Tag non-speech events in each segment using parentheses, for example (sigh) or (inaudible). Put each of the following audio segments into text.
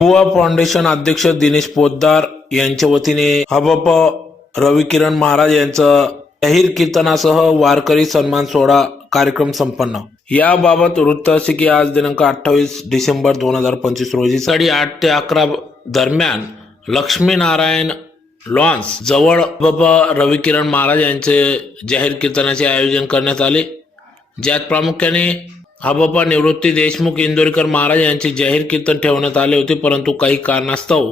युवा फाउंडेशन अध्यक्ष दिनेश पोद्दार यांच्या वतीने हबप रविकिरण महाराज यांचं जाहीर कीर्तनासह वारकरी सन्मान सोहळा कार्यक्रम संपन्न. याबाबत वृत्त असे की आज दिनांक अठ्ठावीस डिसेंबर दोन हजार पंचवीस रोजी साडी आठ ते अकरा दरम्यान लक्ष्मीनारायण लॉन्स जवळ बाबा रविकिरण महाराज यांचे जाहीर कीर्तनाचे आयोजन करण्यात आले. ज्यात प्रामुख्याने आबापा निवृत्ती देशमुख इंदोरीकर महाराज यांचे जाहीर कीर्तन ठेवण्यात आले होते परंतु काही कारणास्तव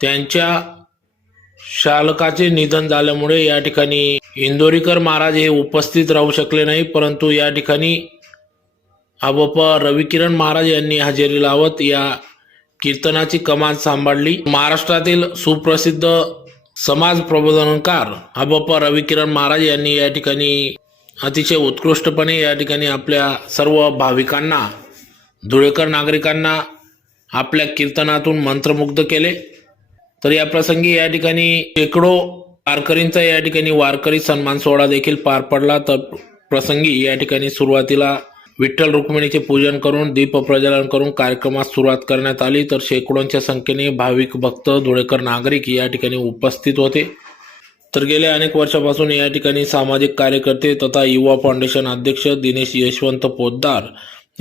त्यांच्या शालकाचे निधन झाल्यामुळे या ठिकाणी इंदोरीकर महाराज हे उपस्थित राहू शकले नाही परंतु या ठिकाणी आबापा रविकिरण महाराज यांनी हजेरी लावत या कीर्तनाची कमान सांभाळली. महाराष्ट्रातील सुप्रसिद्ध समाज प्रबोधनकार आबाप्पा रविकिरण महाराज यांनी या ठिकाणी अतिशय उत्कृष्टपणे या ठिकाणी आपल्या सर्व भाविकांना धुळेकर नागरिकांना आपल्या कीर्तनातून मंत्रमुग्ध केले. तर या प्रसंगी या ठिकाणी शेकडो वारकरींचा या ठिकाणी वारकरी सन्मान सोहळा देखील पार पडला. तर प्रसंगी या ठिकाणी सुरुवातीला विठ्ठल रुक्मिणीचे पूजन करून दीप प्रज्वलन करून कार्यक्रमास सुरुवात करण्यात आली. तर शेकडोंच्या संख्येने भाविक भक्त धुळेकर नागरिक या ठिकाणी उपस्थित होते. तर गेल्या अनेक वर्षापासून या ठिकाणी सामाजिक कार्यकर्ते तथा युवा फाउंडेशन अध्यक्ष दिनेश यशवंत पोद्दार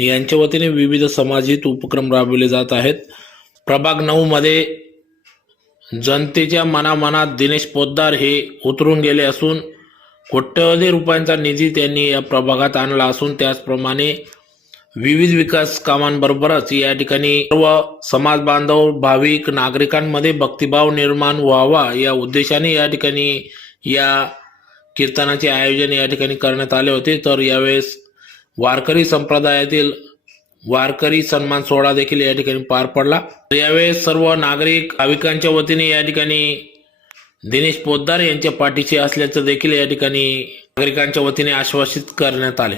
यांच्या वतीने विविध समाजित उपक्रम राबविले जात आहेत. प्रभाग नऊ मध्ये जनतेच्या मनामनात दिनेश पोद्दार हे उतरून गेले असून कोट्यवधी रुपयांचा निधी त्यांनी या प्रभागात आणला असून त्याचप्रमाणे विविध विकास कामांबरोबरच या ठिकाणी सर्व समाज बांधव भाविक नागरिकांमध्ये भक्तिभाव निर्माण व्हावा या उद्देशाने या ठिकाणी या कीर्तनाचे आयोजन या ठिकाणी करण्यात आले होते. तर यावेळेस वारकरी संप्रदायातील वारकरी सन्मान सोहळा देखील या ठिकाणी पार पडला. तर यावेळेस सर्व नागरिक भाविकांच्या वतीने या ठिकाणी दिनेश पोद्दार यांच्या पाठीशी असल्याचं देखील या ठिकाणी नागरिकांच्या वतीने आश्वासित करण्यात आले.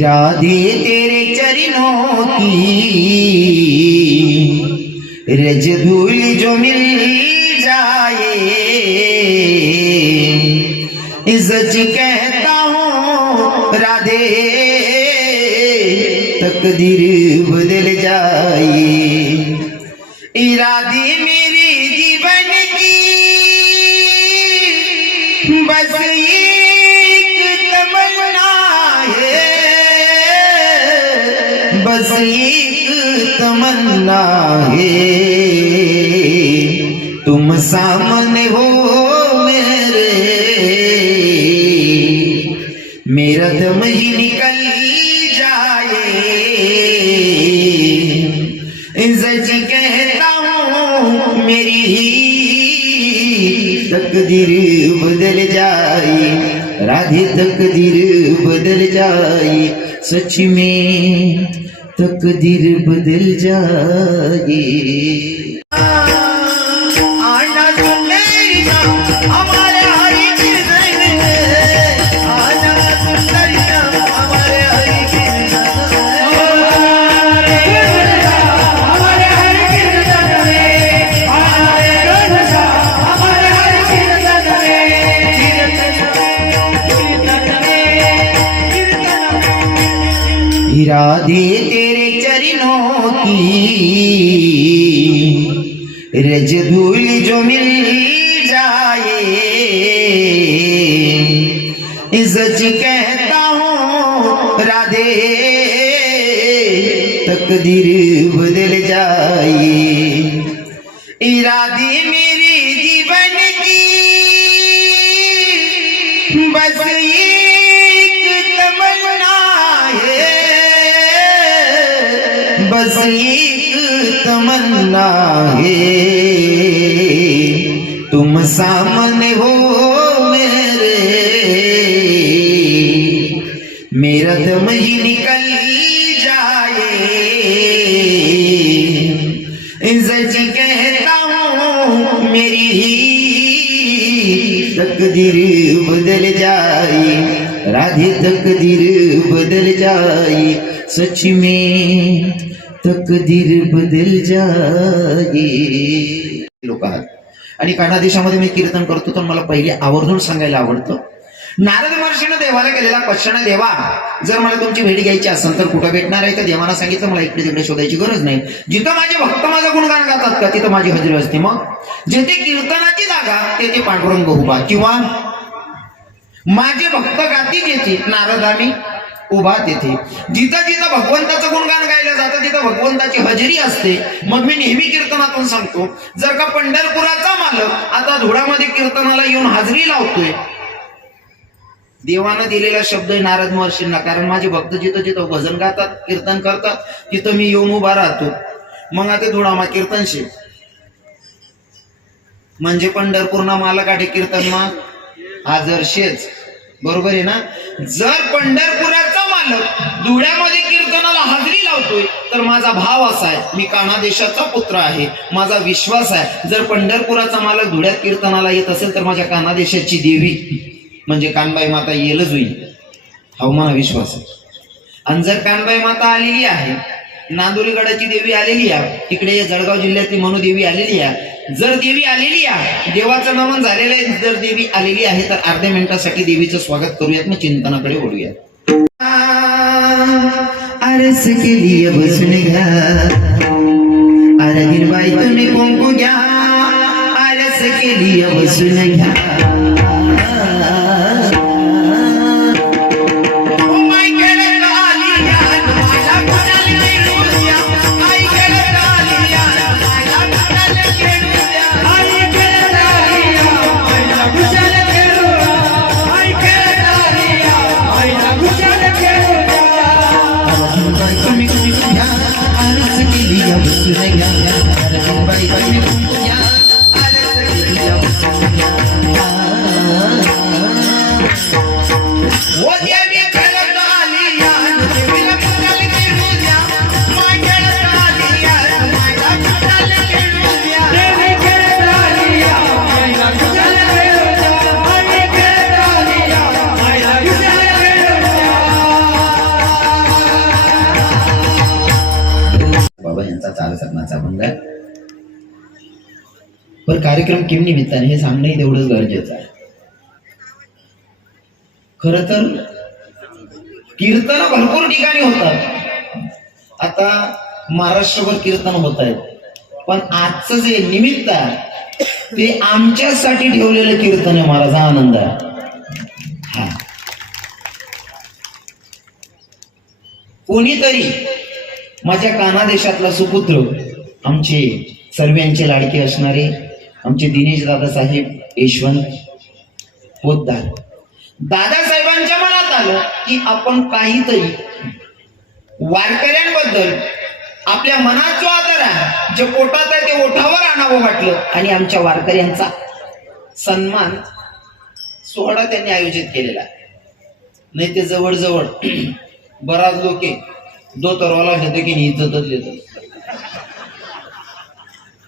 राधे तेरे चरणों की रज धूल जो मिल जाए सच कहता हूँ राधे तकदीर बदल जाए इरादे मेरे जीवन की बस एक तमन्ना है बस एक तमन्ना है तुम सामने हो मेरे। मेरा दम ही निकल जाए। सच कहता हूँ मेरी। ही तकदीर बदल जाए। राधे तकदीर बदल जाए। सच में तकदीर बदल जाए इरादे सुंदरिया हमारे रज जो मिल जाए सच कहता हूँ राधे तकदीर बदल जाए इरादे बस एक तमन्ना है तुम सामने हो मेरे मेरा दम ही निकल जाए सच कहता हूँ मेरी ही तकदीर बदल जाए राधे तकदीर बदल जाए सच में तकदीर बदल जाए लोक आहात. आणि कान्हा देशामध्ये मी कीर्तन करतो तर मला पहिले आवर्जून सांगायला आवडतं. नारद महर्षीनं देवाला केलेला क्वेश्चन देवा जर मला तुमची भेट घ्यायची असेल तर कुठं भेटणार आहे? तर देवाला सांगितलं मला इकडे तिकडे शोधायची गरज नाही. जिथं माझे भक्त माझं गुणगान गातात का तिथं माझी हजेरी असते. मग जेथे कीर्तनाची जागा तेथे पांडुरंग उभा. किंवा माझे भक्त गाती घ्यायची नारद आम्ही. उभा तिथे. जिथं जिथं भगवंताचं गुणगान गायलं जातं तिथं भगवंताची हजेरी असते. मग मी नेहमी कीर्तनातून सांगतो जर का पंढरपुराचा मालक आता धुळामध्ये कीर्तनाला येऊन हजेरी लावतोय देवानं दिलेला शब्द आहे नारद महर्षींना कारण माझे भक्त जिथं जिथं भजन गातात कीर्तन करतात तिथं मी येऊन उभा राहतो. मग आता धुळामा कीर्तनशी म्हणजे पंढरपूरना माला कीर्तन कीर्तनमा हजरशेच. बरोबर आहे ना? जर पंढरपुराचा मालक धुळ्यामध्ये कीर्तनाला हजेरी लावतोय तर माझा भाव असा आहे मी काना देशाचा पुत्र आहे माझा विश्वास आहे. जर पंढरपुराचा मालक धुळ्यात कीर्तनाला येत असेल तर माझ्या काना देशाची देवी. म्हणजे कानबाई माता येलच होईल. हा मला विश्वास आहे. आणि जर कानबाई माता आलेली आहे नांदुरीगडाची देवी आलेली आहे तिकडे जळगाव जिल्ह्यातली मनुदेवी आलेली आहे जर देवी आलेली आहे देवाचं नमन झालेलं आहे जर देवी आलेली आहे तर अर्ध्या मिनिटासाठी देवीचं स्वागत करूयात. मग चिंतनाकडे वळूयात. आरस केली बसून घ्या. अरे बाई तुम्ही कुंकू घ्या. आरस केली बसून घ्या. केली बसून घ्या अरे कार्यक्रम किम निमित्ताने हे सांगणंही तेवढंच गरजेचं आहे. खर तर कीर्तन भरपूर ठिकाणी होतात. आता महाराष्ट्रभर कीर्तन होत आहेत. पण आजचं जे निमित्त आहे ते आमच्यासाठी ठेवलेलं कीर्तन आहे महाराजा आनंद आहे. हा. कोणीतरी माझ्या कानादेशातला सुपुत्र आमचे सर्वांचे लाडके असणारे आमचे दिनेश दादासाहेब यशवंत पोतदार. दादासाहेबांच्या मनात आलं की आपण काहीतरी वारकऱ्यांबद्दल आपल्या मनात जो आदर आहे. जे पोटात आहे ते ओठावर आणावं वाटलं आणि आमच्या वारकऱ्यांचा सन्मान सोहळा त्यांनी आयोजित केलेला आहे. नाही ते जवळजवळ (clears throat) बराच लोके दो तरवाला घेते की नाही इज्जतच देतो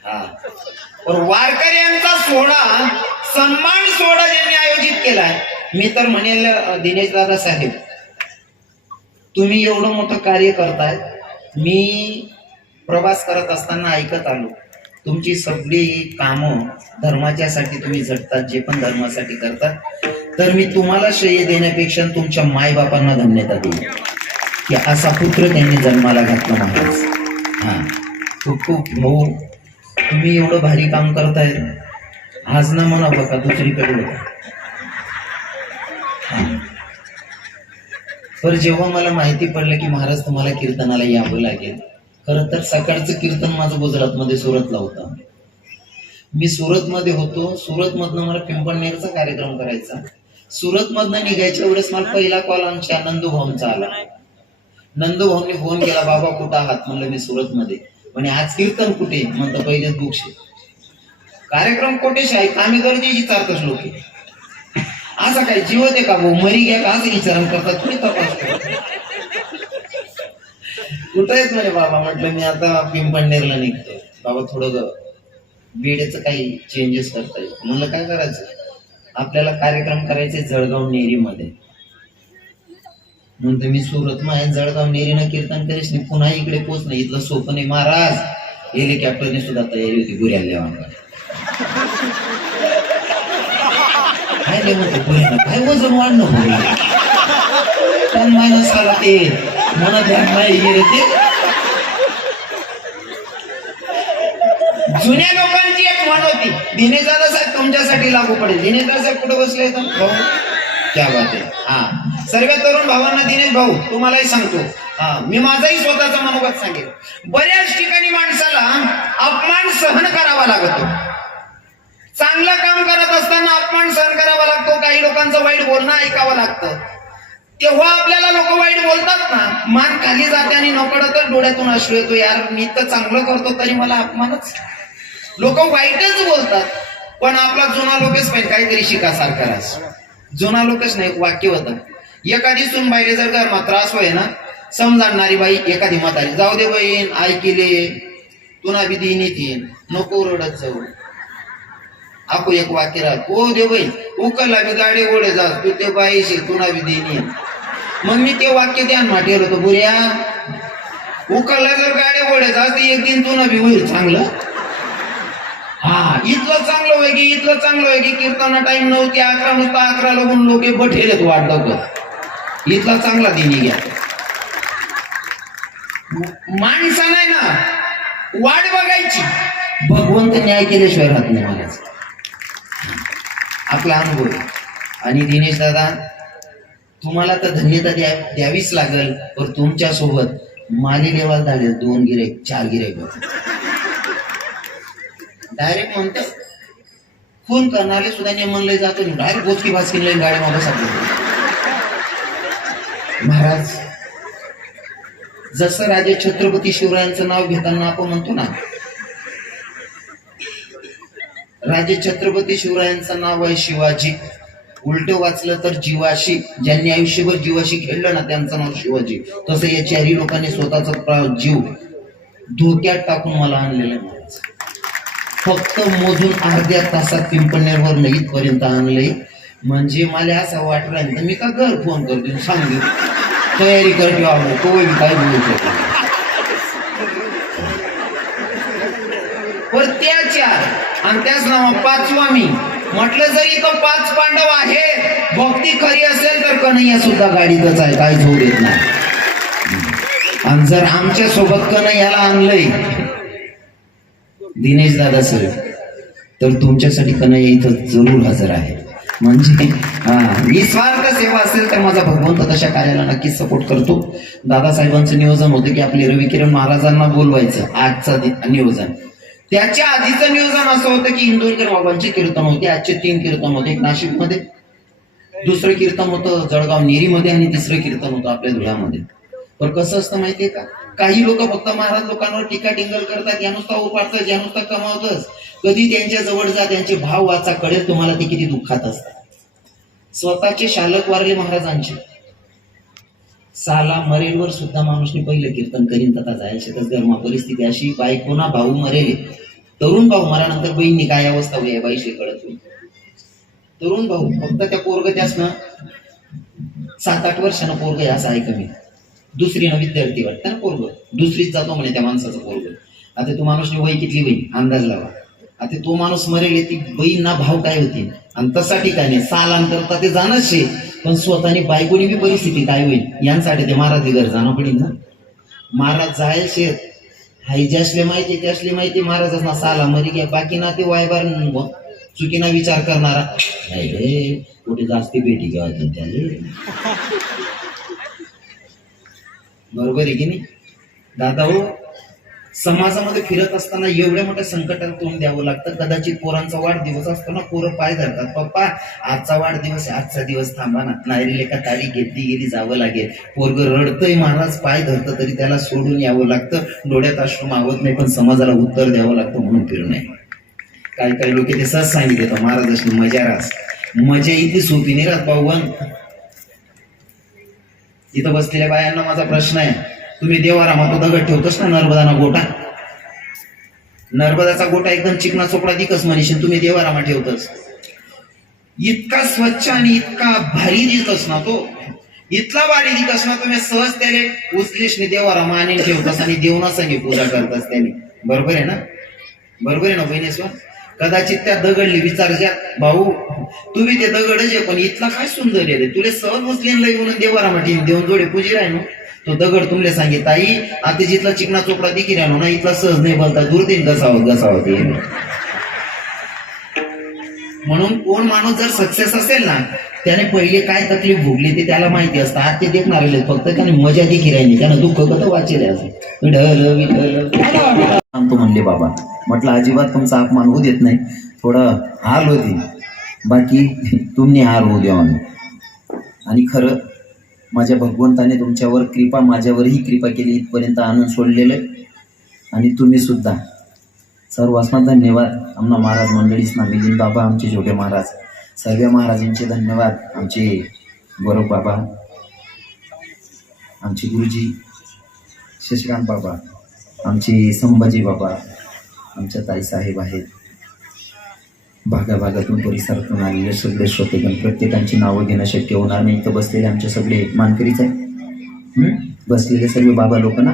हा पण वारकऱ्यांचा सोहळा सन्मान सोहळा ज्यांनी आयोजित केलाय मी तर म्हणेल दिनेश दादा साहेब तुम्ही एवढं मोठं कार्य करताय मी प्रवास करत असताना ऐकत आलो. तुमची सगळी कामं धर्माच्यासाठी तुम्ही झटतात जे पण धर्मासाठी करतात. तर मी तुम्हाला श्रेय देण्यापेक्षा तुमच्या मायबापांना धन्यता देईन. की असा पुत्र त्यांनी जन्माला घातला महाराज. हा. खूप खूप भाऊ तुम्ही एवढं भारी काम करताय. आज ना म्हणा बघा दुसरीकडे बघा. तर जेव्हा मला माहिती पडलं की महाराज तुम्हाला कीर्तनाला यावं लागेल खरं तर सकाळचं कीर्तन माझं गुजरातमध्ये सुरतला होतं. मी सुरतमध्ये होतो. सुरतमधनं मला पिंपळनेरचा कार्यक्रम करायचा. सुरतमधनं निघायच्या वेळेस मला पहिला कॉल आमच्या नंदू भाऊंचा आला. नंदू भाऊंनी फोन केला बाबा कुठं आहात? म्हणलं मी सुरतमध्ये. म्हणे आज कीर्तन कुठे? म्हणतो पहिलेच मोक्ष कार्यक्रम कोठे आहे आम्ही गरजेची चारतच लोक असं काय जीव दे का भाऊ? मरी घ्या का? असं विचारण करतात. थोडी तपास कुठं आहेत म्हणे बाबा? म्हटलं मी आता पिंपणनेरला निघतो बाबा थोडं ग- काही चेंजेस करता येईल म्हणलं काय करायचं? आपल्याला कार्यक्रम करायचे जळगाव नेरीमध्ये म्हणतो मी सुरत माय जळगाव नेरीनं कीर्तन करीस पुन्हा इकडे पोचणं इथलं सोपं नाही. महाराज हेलिकॉप्टरने सुद्धा तयारी होती. गुऱ्या देवांना काय लय म्हणतो गुऱ्यानं काय वजन वाढणं गुऱ्या पण मायनसाला ते. मला ध्यान नाही गेले ते. जुन्या लोकांची एक म्हण होती. दिनेदादा साहेब तुमच्यासाठी लागू पडेल. दिनेदादा साहेब कुठे बसले आहेत? भाऊ क्या बात आहे. हा. सर्व तरुण भावांना दिनेश भाऊ तुम्हालाही सांगतो. हा. मी माझाही स्वतःचा मनोगत सांगेल बऱ्याच ठिकाणी माणसाला अपमान सहन करावा लागतो. चांगलं काम करत असताना अपमान सहन करावा लागतो. काही लोकांचं वाईट बोलणं ऐकावं लागतं. तेव्हा आपल्याला लोक वाईट बोलतात ना मान खाली जाते आणि नकळतच डोळ्यातून अश्रू येतो यार मी तर चांगलं करतो तरी मला अपमानच. लोक वाईटच बोलतात पण आपला जुना लोकच पाहिजे काहीतरी शिका सारखा रास जुना लोकच नाही वाक्य होतं एखादी सून बाईले जर घरमा त्रास होय ना समजाणारी बाई एखादी म्हातारी. जाऊ दे बहीण ऐकिले. तुना बी दिन येतीन. नको रडत जाऊ. आपो एक वाक्य राहत ओ दे बहीण उकलला बी गाडी ओढे जा. तू ते बाईशी तुना बी दिन येईन. मग मी ते वाक्य ध्यान माटेल होतो बुऱ्या उकलला जर गाडी ओढे जा तर एक दिन तुना बी होईल चांगलं. हा इथलं चांगलं होय की इथलं चांगलं होय की कीर्तना टाइम नऊ अकरा नुसता अकरा लागून लोक बठेलेत वाट इथला चांगला दिनी घ्या. माणसा नाही ना वाट बघायची. भगवंत न्याय केल्याशिवाय राहत नाही महाराज. आपला अनुभव. आणि दिनेश दादा तुम्हाला तर धन्यता द्या द्यावीच लागल पण तुमच्यासोबत माली लेवाल झाले दोन गिरे चार गिरे डायरेक्ट म्हणतो खून करणारे सुद्धा नेमनले जातो डायरेक्ट गोचकी भाजकीन लाईन गाडी मागं सापडतो महाराज जसं राजे छत्रपती शिवरायांचं नाव घेताना आपण म्हणतो ना राजे छत्रपती शिवरायांचं नाव आहे शिवाजी. उलट वाचलं तर जीवाशी ज्यांनी आयुष्यभर जीवाशी खेळलं ना त्यांचं नाव शिवाजी. तसं या चारही लोकांनी स्वतःचा प्रा- जीव धोक्यात टाकून मला आणलेलं आहे फक्त मोजून अर्ध्या तासात पिंपणेरवर इथपर्यंत आणलंय. म्हणजे मला असं वाटलं तर मी का घर फोन करतो सांगू तयारी करतो किंवा तो काय बोलतो? शकतो पर आणि त्याच नाव पाचवा मी. म्हटलं जरी तो पाच पांडव आहे भक्ती खरी असेल तर कन्हैया सुद्धा गाडीतच आहे काय झोप येत नाही. आणि जर आमच्यासोबत कन्हैयाला आणलंय दिनेश दादा सर तर तुमच्यासाठी कन्हैया इथं जरूर हजर आहे म्हणजे हा निस्वार्थ सेवा असेल तर माझा भगवंत तशा कार्याला नक्कीच सपोर्ट करतो. दादासाहेबांचं नियोजन होतं की आपले रविकिरण महाराजांना बोलवायचं आजचं नियोजन. त्याच्या आधीचं नियोजन असं होतं की इंदोरकर बाबांचे कीर्तन होते आजचे तीन कीर्तन होते एक नाशिकमध्ये. दुसरं कीर्तन होतं जळगाव नेरीमध्ये आणि तिसरं कीर्तन होतं आपल्या धुळ्यामध्ये. पण कसं असतं माहितीये का? काही लोक फक्त महाराज लोकांवर टीका टिंगल करतात या नुसता उपाडतात या नुसता कमावतच कधी त्यांच्या जवळ जा त्यांचे भाव वाचा कळेल तुम्हाला ते किती दुःखात असतात. स्वतःचे शालक वारले महाराजांचे. साला मरेलवर सुद्धा माणूसने पहिलं कीर्तन करीन तथा जायचे तर गरमा परिस्थिती अशी बायकोना भाऊ मरेल. तरुण भाऊ मरानंतर बहिणी काय अवस्था होईल बाईशी कळत होईल तरुण भाऊ फक्त त्या पोरग त्यास ना सात आठ वर्षानं पोरग आहे असं आहे कमी दुसरी ना विद्यार्थी वाटतं ना पोरग दुसरीच जातो म्हणे त्या माणसाचं पोरग. आता तो माणूसने वय किती होईल अंदाज लावा. आता तो माणूस मरेल ती बहीण ना भाव काय होती आणि तसा ठिकाणी सालांकरता ते जाणच शे पण स्वतःने बायकोनी बी परिस्थिती काय होईल? यांसाठी ते महाराज घर जाणं पडेल ना? महाराज जायला शेत हाय असले माहिती त्यासले माहिती ना. साला मरी घ्या बाकी ना ते वायबार चुकीना विचार करणारा. रे कुठे जास्ती भेटी घ्यावा त्याले? बरोबर आहे की नाही? दादा हो समाजामध्ये फिरत असताना एवढ्या मोठ्या संकटाला तोंड द्यावं लागतं. कदाचित पोरांचा वाढदिवस असतो ना पोरं पाय धरतात. पप्पा आजचा वाढदिवस आहे. आजचा दिवस थांबा ना. नायरी एका तारीख घेतली गेली जावं लागेल. पोरग रडतंय महाराज पाय धरतं तरी त्याला सोडून यावं लागतं. डोळ्यात आश्रम आवत नाही पण समाजाला उत्तर द्यावं लागतं म्हणून फिरू नये काही काही लोक ते सहज सांगितलं महाराजांनी मजा रास. मजा इथे सोपी नाही राहत पाहून इथं बसलेल्या बायांना माझा प्रश्न आहे. तुम्ही देवारामा तो दगड ठेवतोस ना नर्मदाना गोटा? नर्मदाचा गोटा एकदम चिकना चोपडा दिकस म्हणशील तुम्ही देवारामा ठेवतोस. इतका स्वच्छ आणि इतका भारी दिसतस ना तो. इतका भारी दिसतस ना तुम्ही सहज त्याने उचलीस देवारामा आणि ठेवतास आणि देवना संगी पूजा करतास त्याने. बरोबर आहे ना? बरोबर आहे ना बहिणेश्वर? कदाचित त्या दगडली विचारच्या भाऊ तुम्ही ते दगडच आहे पण इतला काय सुंदर आहे रे? तुले सहज उचलेन लई म्हणून देवारा म्हटली देऊन जोडे पूजी राह ना. तो दगड तुमले सांगे ताई आता जिथला चिकना चोपडा दिकी राहिलो ना इथला सहज नाही बोलता दूर देईन गसावत येईल म्हणून कोण माणूस जर सक्सेस असेल ना त्याने पहिले काय तकलीफ भोगली ते त्याला माहिती असतं. आज ते देखणार फक्त त्याने मजा देखील राहिली. त्यानं दुःख कसं वाचले असं विठ्ठल विठ्ठल. सांगतो म्हणले बाबा. म्हटलं अजिबात तुमचा अपमान होऊ देत नाही. थोडं हाल होते. बाकी तुम्ही हार होऊ द्या आणि खरं माझ्या भगवंताने तुमच्यावर कृपा माझ्यावरही कृपा केली. इथपर्यंत आणून सोडलेलं आहे. आणि तुम्ही सुद्धा. सर्वांना धन्यवाद. आमना महाराज मंडळीसना मिलिंद बाबा आमचे छोटे महाराज. सर्व महाराजांचे धन्यवाद. आमचे गौरव बाबा आमचे गुरुजी शशिकांत बाबा आमचे संभाजी बाबा आमच्या ताईसाहेब आहेत. भागाभागातून परिसरातून आलेले सगळे श्रोतेगण प्रत्येकांची नावं घेणं शक्य होणार नाही. इथं बसलेले आमचे सगळे मानकरीच आहे? बसलेले सर्व बाबा लोक ना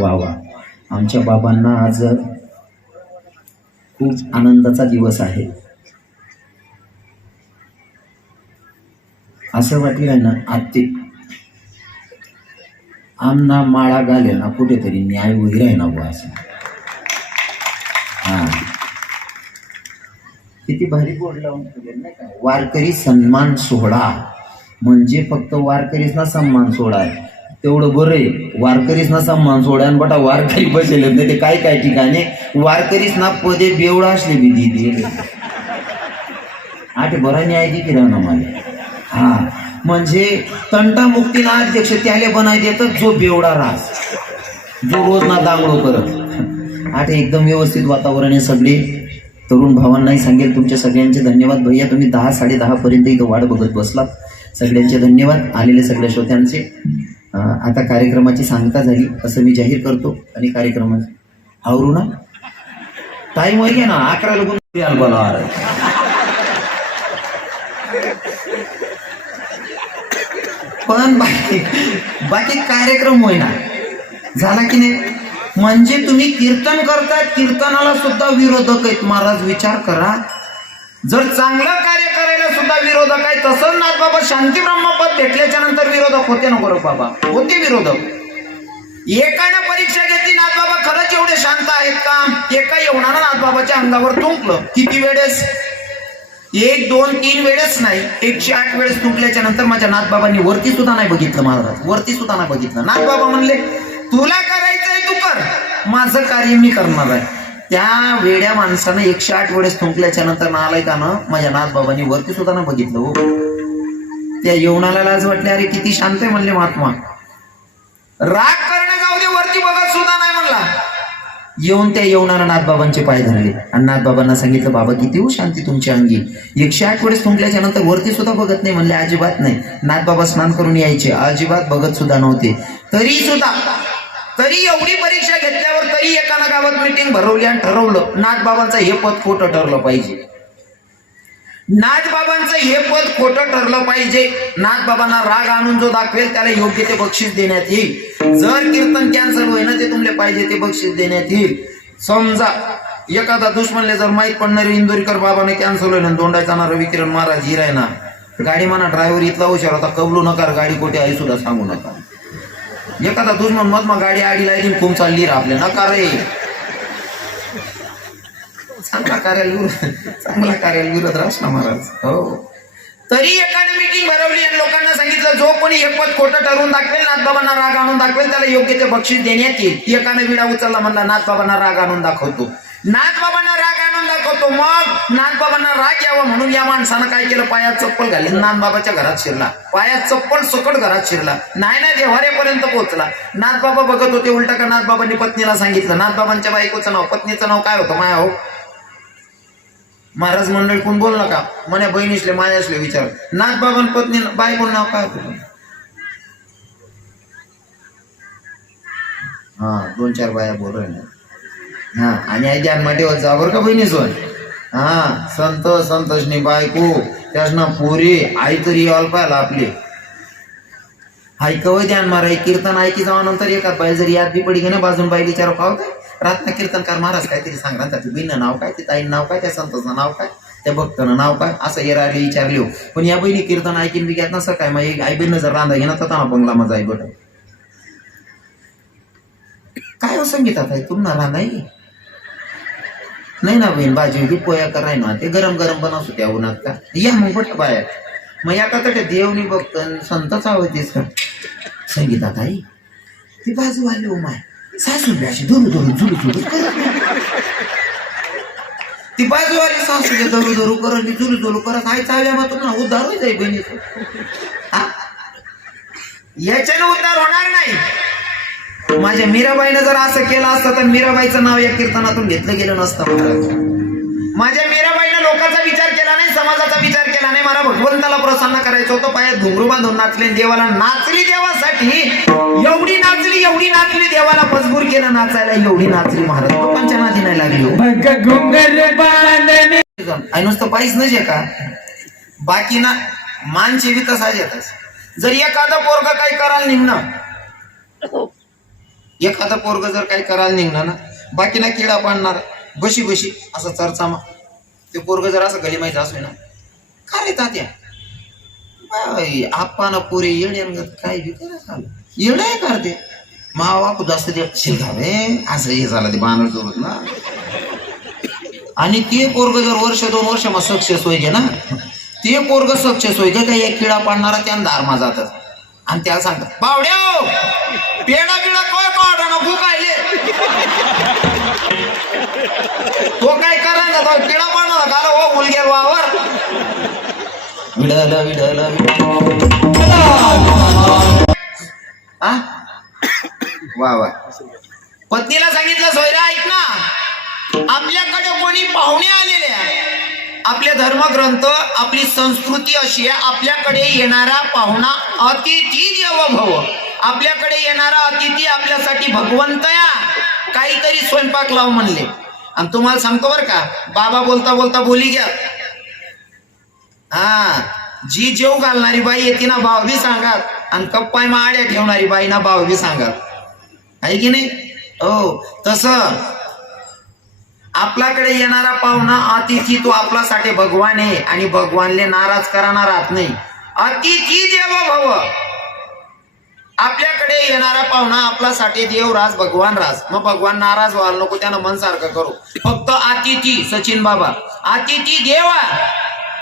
वा वा. आमच्या बाबांना आज खूप आनंदाचा दिवस आहे. असं वाटलं ना आत्ते. आमना माळा घाले ना कुठेतरी न्याय वगैरे आहे ना बुवा असं. हा. किती भारी बोर्ड लावून ठेवलेलं नाही का? वारकरी सन्मान सोहळा. म्हणजे फक्त वारकरीच ना सन्मान सोहळा आहे. तेवढं बरं आहे. वारकरीच ना सन्मान सोहळा आणि बटा वारकरी बसेल नाही ते काय काय ठिकाणी? वारकरीच ना पदे बेवडा असले बी दिली आठ बरा न्याय दिली ना मला? हा. म्हणजे तंटा मुक्तीला अध्यक्ष त्याले बनाय देतात जो बेवडा रास. जो रोज ना दांगडो करत. आठ एकदम व्यवस्थित वातावरण आहे सगळे. तरुण भावांनाही सांगेल तुमच्या सगळ्यांचे धन्यवाद. भैया तुम्ही दहा साडे पर्यंत इथं वाट बघत बसलात. सगळ्यांचे धन्यवाद. आलेले सगळ्या श्रोत्यांचे. आता कार्यक्रमाची सांगता झाली असं मी जाहीर करतो. आणि कार्यक्रम आवरू ना? टाईम वगैरे ना? अकरा लोक बोला पण बाकी बाकी कार्यक्रम होईना. झाला की नाही? म्हणजे तुम्ही कीर्तन करता कीर्तनाला सुद्धा विरोधक आहेत. महाराज विचार करा. जर चांगलं कार्य करायला सुद्धा विरोधक आहे तसंच नाथ बाबा शांती ब्रह्मपद भेटल्याच्या नंतर विरोधक होते ना रे बाबा होते विरोधक. एकानं परीक्षा घेतली नाथ बाबा खरंच एवढे शांत आहेत का? एका येवणानं नाथ बाबाच्या अंगावर थुंकलं किती वेळेस? एक दोन तीन वेळेस नाही एकशे आठ वेळेस तुटल्याच्या नंतर माझ्या नाथबाबांनी वरती सुद्धा नाही बघितलं महाराज. वरती सुद्धा नाही बघितलं. नाथबाबा म्हणले तुला करायचंय तू कर. माझं कार्य मी करणार आहे. त्या वेड्या माणसानं एकशे आठ वेळेस तुंकल्याच्या नंतर नालायकानं माझ्या नाथबाबांनी वरती सुद्धा नाही बघितलं हो. त्या येवणाला लाज वाटले अरे किती शांत आहे म्हणले महात्मा. राग करणं जाऊ दे वरती बघत सुद्धा नाही. येऊन त्या यवनानं नाथबाबांचे पाय धरले. आणि नाथबाबांना सांगितलं बाबा किती हो शांती तुमची अंगी. एकशे आठ वेळेस तुंकल्याच्या नंतर वरती सुद्धा बघत नाही म्हणले अजिबात नाही. नाथबाबा स्नान करून यायचे. अजिबात बघत सुद्धा नव्हते. तरी सुद्धा तरी एवढी परीक्षा घेतल्यावर तरी एकानं गावात मिटिंग भरवली आणि ठरवलं नाथबाबांचं हे पद खोटं ठरलं पाहिजे. नाथबाबांचं हे पद खोटं ठरलं पाहिजे. नाथबाबांना राग आणून जो दाखवेल त्याला योग्य ते बक्षीस देण्यात येईल. जर कीर्तन कॅन्सल होईना ते तुमले पाहिजे ते बक्षीस देण्यात येईल. समजा एखादा दुश्मनले जर माहीत पडणारे इंदोरीकर बाबाने कॅन्सल होईल दोंडायचा ना रविकिरण महाराज हिराय ना गाडी म्हणा ड्रायव्हर इथला हुशार होता कबलू नका गाडी कोठे आई सुद्धा सांगू नका. एखादा दुश्मन मत मग गाडी आडी लाईली खूप चालली रे आपल्या नका रे. चांगला कार्यालय विरोध चांगला कार्यालय विरोध राहस ना महाराज. हो. तरी एकाने मीटिंग भरवली आणि लोकांना सांगितलं जो कोणी हे पद खोटं ठरवून दाखवेल नाथबाबांना राग आणून दाखवेल त्याला योग्य ते बक्षीस देण्यात येईल. एकाने विडा उचलला म्हणला नाथबाबांना राग आणून दाखवतो. नाथबाबांना राग आणून दाखवतो. मग नाथबाबांना राग यावा म्हणून या माणसानं काय केलं? पायात चप्पल घाली नाथबाबाच्या घरात शिरला. पायात चप्पल सकट घरात शिरला. नाही ना देवारेपर्यंत पोहोचला. नाथबाबा बघत होते उलटा का नाथबाबांनी पत्नीला सांगितलं नाथबाबांच्या बायकोचं नाव पत्नीचं नाव काय होतं? माया हो महाराज मंडळी कोण बोल का म्हणे बहिणीसले मायासले विचार. नाथ बाबान पत्नी बायकोण नाव काय हा दोन चार बाया बोल हा आणि आई ध्यानमध्ये जा बरं का बहिणी हा संत संतोषनी बायको त्याच पोरी आई तरी यायला पाहिला आपली. ऐकवय ध्यान मारा कीर्तन ऐकी जावा नंतर एका बाई जरी याद बी पडी घेणं बाजून बाई विचारू खाव हो प्रार्थना कीर्तनकार महाराज काहीतरी सांगा. त्याचं बहिणं नाव काय? ते ताईन नाव काय? त्या संताचं नाव काय? त्या भक्तानं नाव काय? असं येरारी विचारली हो पण या बहिणी कीर्तन ऐकीन बी घेत नसं काय? मग एक आई बहिणी जर रांधा घेणार तर बंगला माझा आई बट काय हो संगीतात आहे तुम्हाला रांधा आहे नाही ना बहीण भाजी होती पोया कराय ना. ते गरम गरम बनवतो त्या उन्हात का? या मग बट बाहेर. मग या का तर देवनी भक्त संतच आवडतेस का संगीतात आई ती बाजू आली हो माय. बी अशी धरू धरू झुलू झुलू ती बाजूवाली सासू जे धरू धरू करत ती झुलू झुलू करत आई चालल्या मग तुम्हाला उद्धार होईल जाई बहिणीचं हा? याच्यानं उद्धार होणार नाही. माझ्या मीराबाईनं जर असं केलं असतं तर मीराबाईचं नाव या कीर्तनातून घेतलं गेलं नसतं. माझ्या मीराबाईनं लोकांचा विचार केला नाही समाजाचा विचार केला नाही. मला भगवंताला प्रसन्न करायचं होतं. पायात घुंगरू बांधून नाचले. देवाला नाचली देवासाठी. एवढी नाचली एवढी नाचली. देवाला मजबूर केलं नाचायला. एवढी नाचली महाराज. लोकांच्या नादी नाही लागली हो. आणि नुसतं पायीच नजे का? बाकी ना मानचे बी तसाच येतात जर एखादा पोरग काही करायला निघणं. एखादा पोरग जर काही करायला निघणं ना बाकी ना किडा पाडणार. बशी बशी. असं चर्चा ते पोरग जर असं गली माहिती असू ना का रे तात्या? बाई, आप्पा ना येणे काय बी करा चालू येणं आहे करते मावा जास्त ते शिलगावे असं हे झालं ते बानर जोरत ना. आणि ते पोरग जर वर्ष दोन वर्ष मग सक्सेस होई ना ते पोरग सक्सेस होई का एक किडा पाडणारा त्यान धारमा जातात. आणि त्याला सांगतात बावड्या हो, पेडा बिडा काय काढा ना भूक आले तो काय तो किडा पाडणार का हो मुलगे वावर विडल विडल. हा वा वा. पत्नीला सांगितलं सोयरा ऐक ना. आपल्याकडे कोणी पाहुणे आलेले आहे आपले धर्मग्रंथ आपली संस्कृती अशी आहे. आपल्याकडे येणारा पाहुणा अतिथी देव भव आपल्याकडे येणारा अतिथी आपल्यासाठी भगवंत या. काहीतरी स्वयंपाक लाव म्हणले. आणि तुम्हाला सांगतो बर का बाबा बोलता बोलता बोली घ्या हा जी जेव घालणारी बाई येते ना भाव बी सांगात. आणि कप्पाय माड्या ठेवणारी बाई ना भाव बी सांगात. आहे की नाही? हो तस. आपल्याकडे येणारा पाहुणा अतिथी तो आपल्यासाठी भगवान आहे आणि भगवानले नाराज करणार नाही. अतिथी देव भव. आपल्याकडे येणारा पाहुणा आपल्यासाठी देव राज भगवान राज. मग भगवान नाराज व्हायला नको त्यानं मन सारखं करू. फक्त अतिथी सचिन बाबा. अतिथी देवा.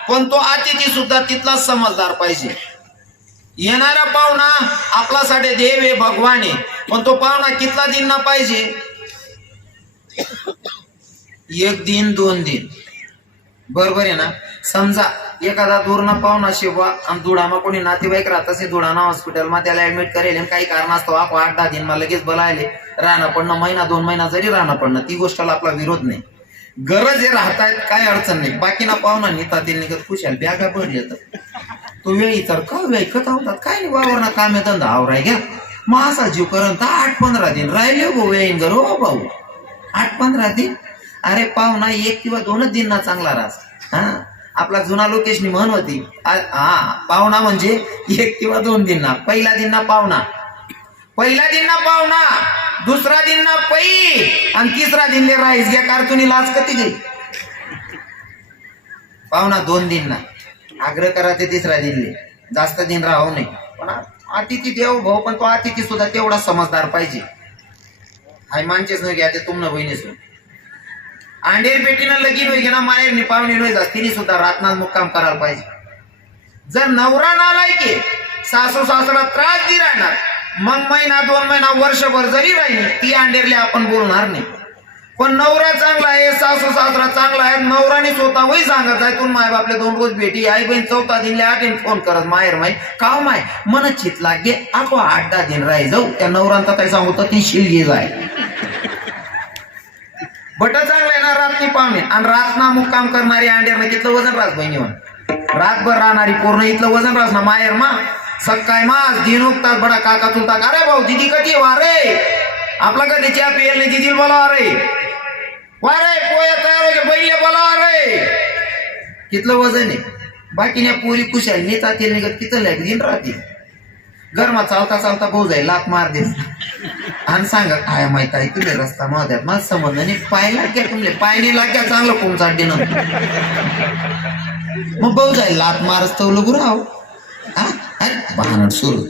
पण तो अतिथी सुद्धा तिथलाच समजदार पाहिजे. येणारा पाहुणा आपल्यासाठी देव आहे भगवान आहे. पण तो पाहुणा कितला दिन ना पाहिजे. एक दिन दोन दिन. बरोबर आहे ना? समजा एखादा दूरना पाहुणा शिवा आणि दुडामा कोणी नातेवाईक राहत असे धुडाणा हॉस्पिटलमा त्याला ऍडमिट करेल आणि काही कारण असतो आपण आठ दहा दिन मला लगेच बोलायले राहणं पडणं महिना दोन महिना जरी राहणं पडणं ती गोष्टीला आपला विरोध नाही. गरज हे राहतायत काय अडचण नाही. बाकी ना पाहुणा निघत खुशाल बॅगा भर येतात. तो वेळी तर का वेळी? कथा होतात. काय नाही वावर ना कामे धंदा. आवराय घ्या. मग असा जीव करत आठ पंधरा दिन राहिले गो वेळीन घर हो भाऊ. आठ पंधरा दिन अरे पाहुणा एक किंवा दोनच दिन ना चांगला रास हा? आपला जुना लोकेशनी म्हण होती. हा पाहुणा म्हणजे एक किंवा दोन दिन ना पहिला दिन ना. पाहुणा पहिला दिन ना. पाहुणा दुसरा दिन ना पै आणि तिसरा दिन ले राईस या कारतुनी लाच कधी गई पाहुणा दोन दिन ना आग्रह करा ते तिसरा दिन ले. जास्त दिन राहू नये. पण अतिथी देव भाऊ पण तो अतिथी सुद्धा तेवढा समजदार पाहिजे. हाय मानचेच न घ्या ते तुमनं बहिणीच. अंडेर पेटीनं लगीन होई ना माहेरनी पाहुणे नोय जास्त तिने सुद्धा रातनाथ मुक्काम करायला पाहिजे. जर नवरा नालाय की सासू सासरा त्रास दी राहणार मग महिना दोन महिना वर्षभर जरी राहील ती अंडेरले आपण बोलणार नाही. पण नवरा चांगला आहे सासू सासरा चांगला आहे नवराने स्वतः वही सांगत आहे तू माय बापले दोन रोज भेटी आई बहीण चौथा दिन आठीन फोन करत माहेर माई काव माय मन चित लागे आपण आठ दहा दिन राही जाऊ. त्या नवरांचा काय सांगतो ती शिलगी जाय बट चांगला आहे ना रात्री पाहुणे. आणि रातना मुक्काम करणारी अंड्यावर तिथलं वजन राहत बहिणी म्हण रातभर राहणारी पूर्ण इथलं वजन रास ना माहेर मा. सकाळ मास दिन उगतात बडा काका चुलता. अरे भाऊ दिदी कधी वा रे आपला कधी चहा पियल नाही दिदी बोला रे वा रे पोया तयार होते पहिले बोला रे तिथलं वजन आहे. बाकीने पोरी कुशाल नेता तेल निघत किती लाग दिन राहतील. गरमा चालता चालता भाऊ जाईल लाख मार दे आणि सांगा काय माहीत आहे तुम्ही रस्ता मध्यात मला समज नाही. पाय लाग्या तुमले. पायनी लाग्या चांगलं कोण चालते ना मग भाऊ जाईल लात मारस तवलं लगू राव हा? अरे, सुरू